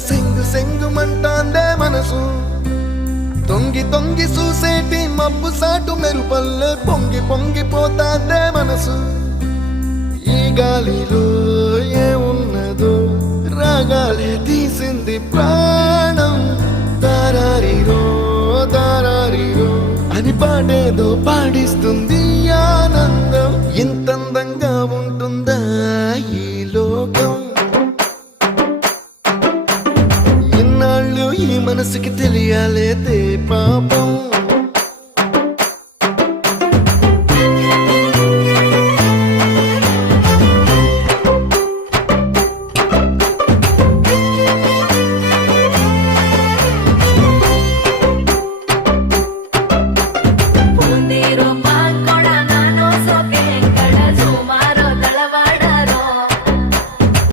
సెంగు సెంగుమంటాందే మనసు తొంగి తొంగి చూసేటి మబ్బు సాటు మెరుపల్లే పొంగి పొంగిపోతాందే మనసు ఈ గాలిలో ఏమున్నదో రాగాలే తీసింది